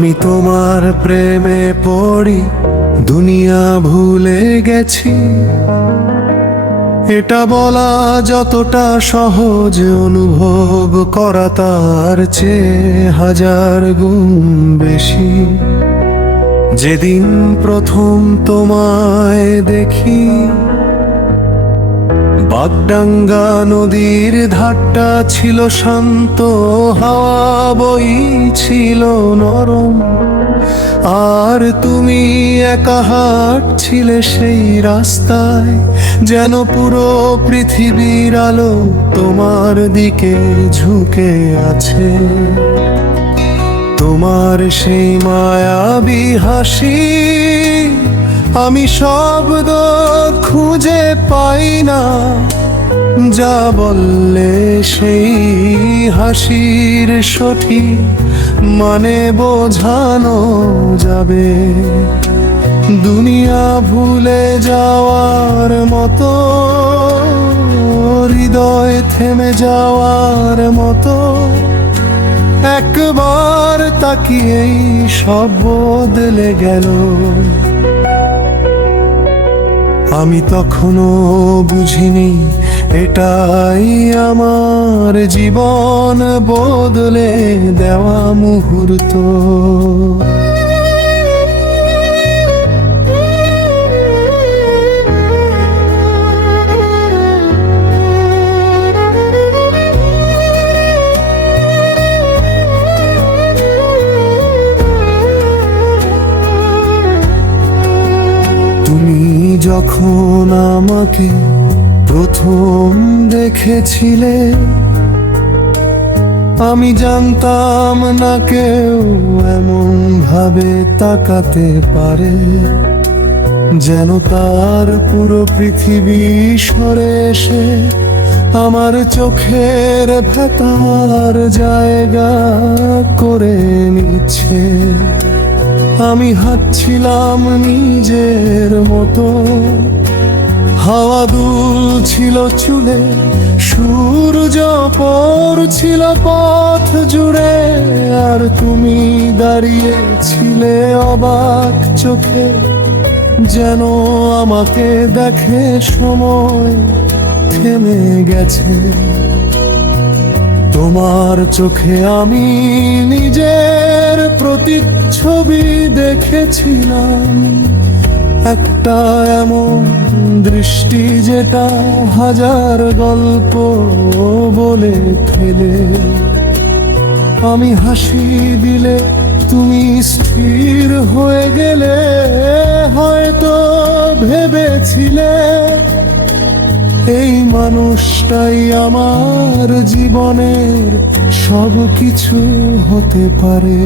আমি তোমার প্রেমে পড়ি দুনিয়া ভুলে গেছি, এটা বলা যতটা সহজ অনুভব করা তার চেয়ে হাজার গুণ বেশি। যেদিন প্রথম তোমায় দেখি, বাগডাঙ্গা নদীর ধারটা ছিল শান্ত, হাওয়া বইছিল নরম, আর তুমি একা হাঁটছিলে সেই রাস্তায়, যেন পুরো পৃথিবীর আলো তোমার দিকে ঝুঁকে আছে। তোমার সেই মায়াবী হাসি আমি শব্দ খুঁজে পাই না, যা বললে সেই হাসির সঠিক মানে বোঝানো যাবে। দুনিয়া ভুলে যাওয়ার মতো, হৃদয় থেমে যাওয়ার মতো, একবার তাকিয়েই সব বদলে গেল। আমি তখনো বুঝিনি এটাই আমার জীবন বদলে দেওয়া মুহূর্ত। তুমি যখন আমাকে প্রথম দেখেছিলে, আমি জানতাম না কেউ এমন ভাবে তাকাতে পারে, যেন তার পুরো পৃথিবী সরে এসে আমার চোখের ভেতর জায়গা করে নিচ্ছে। আমি হাঁটছিলাম নিজের মতো, হাওয়া দুলছিল চুলে, সূর্য পড়ছিল পথ জুড়ে, আর তুমি দাঁড়িয়েছিলে অবাক চোখে, যেন আমাকে দেখে সময় থেমে গেছে। তোমার চোখে আমি নিজের প্রতিচ্ছবি দেখেছিলাম, একটা এমন দৃষ্টি যেটা হাজার গল্প বলে ফেলে। আমি হাসি দিলে তুমি স্থির হয়ে গেলে, হয়তো ভেবেছিলে এই মানুষটাই আমার জীবনের সব কিছু হতে পারে।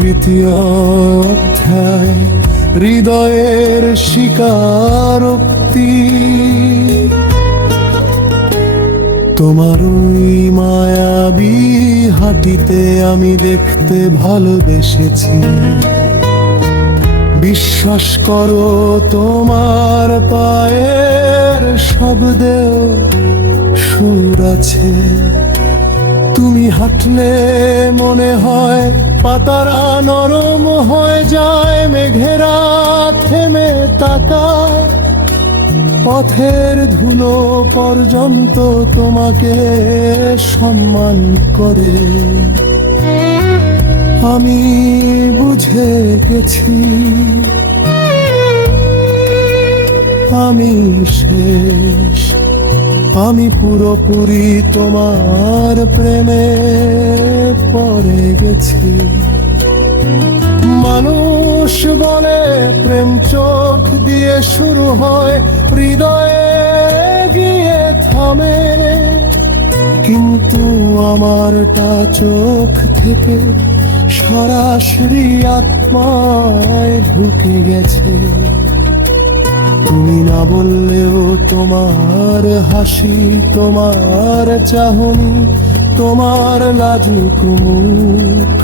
দ্বিতীয় অধ্যায়, হৃদয়ের স্বীকারোক্তি। তোমার ওই মায়াবী হাঁটিতে আমি দেখতে ভালোবেসেছি। বিশ্বাস করো তোমার পায়ের শব্দেও সুর আছে। তুমি হাঁটলে মনে হয় পাতারা নরম হয়ে যায়, মেঘেরা থেমে তাকায়, পথের ধুলো পর্যন্ত তোমাকে সম্মান করে। আমি বুঝে গেছি আমি শেষ, আমি পুরোপুরি তোমার প্রেমে পড়ে গেছি। মানুষ বলে প্রেম চোখ দিয়ে শুরু হয়, হৃদয়ে গিয়ে থামে, কিন্তু আমারটা চোখ থেকে সরাসরি আত্মায় ঢুকে গেছে। তুমি না বললেও তোমার হাসি, তোমার চাহনি, তোমার লাজুক মুখ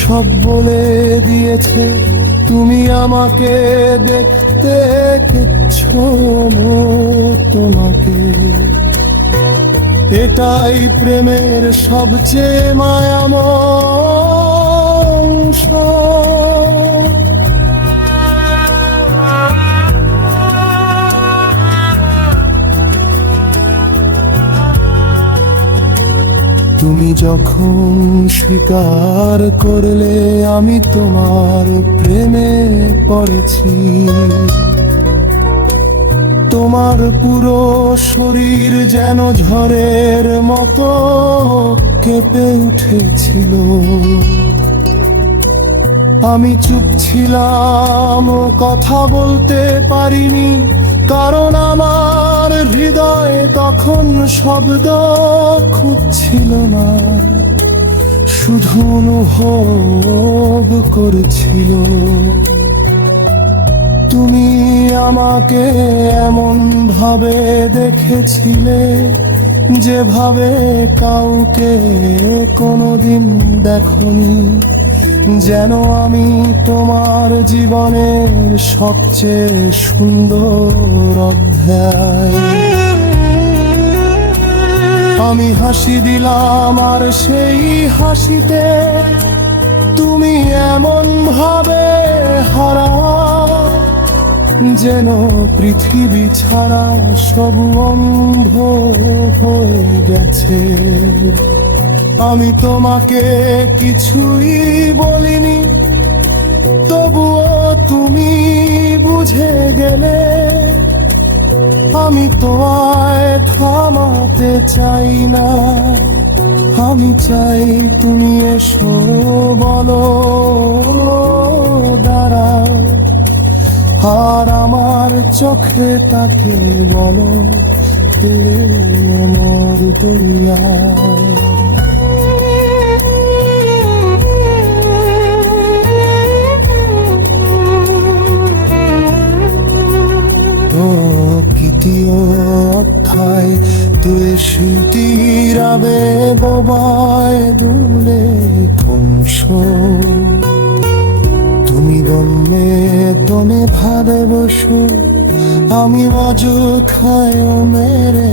সব বলে দিয়েছে তুমি আমাকে দেখতে কেছো তোমাকে, এটাই প্রেমের সবচেয়ে মায়াময় অংশ। তুমি যখন স্বীকার করলে আমি তোমার প্রেমে পড়েছি, তোমার পুরো শরীর যেন ঝড়ের মতো কেঁপে উঠেছিল। আমি চুপ ছিলাম, কথা বলতে পারিনি, কারণ আমার হৃদয় তখন শব্দ খুঁজছিল না, শুধু অনুভব করেছিল। তুমি আমাকে এমন ভাবে দেখেছিলে, যেভাবে কাউকে কোনোদিন দেখোনি, যেন আমি তোমার জীবনের সবচেয়ে সুন্দর অধ্যায়। আমি হাসি দিলাম, আর সেই হাসিতে তুমি এমন ভাবে হারা, যেন পৃথিবী ছাড়া সব অন্ধ হয়ে গেছে। আমি তোমাকে কিছুই বলিনি, তবুও তুমি বুঝে গেলে। আমি তোমায় থামাতে চাই না, আমি চাই তুমি এসো, বলো দাঁড়াও, আর আমার চোখে তাকে বলো তেরে আমার দুনিয়া। দ্বিতীয় অধ্যায়, তুই স্মৃতির আবেগ ববায় দুলে কংস। তুমি দমে দমে ভালোবাসো, আমি অযথায় মেরে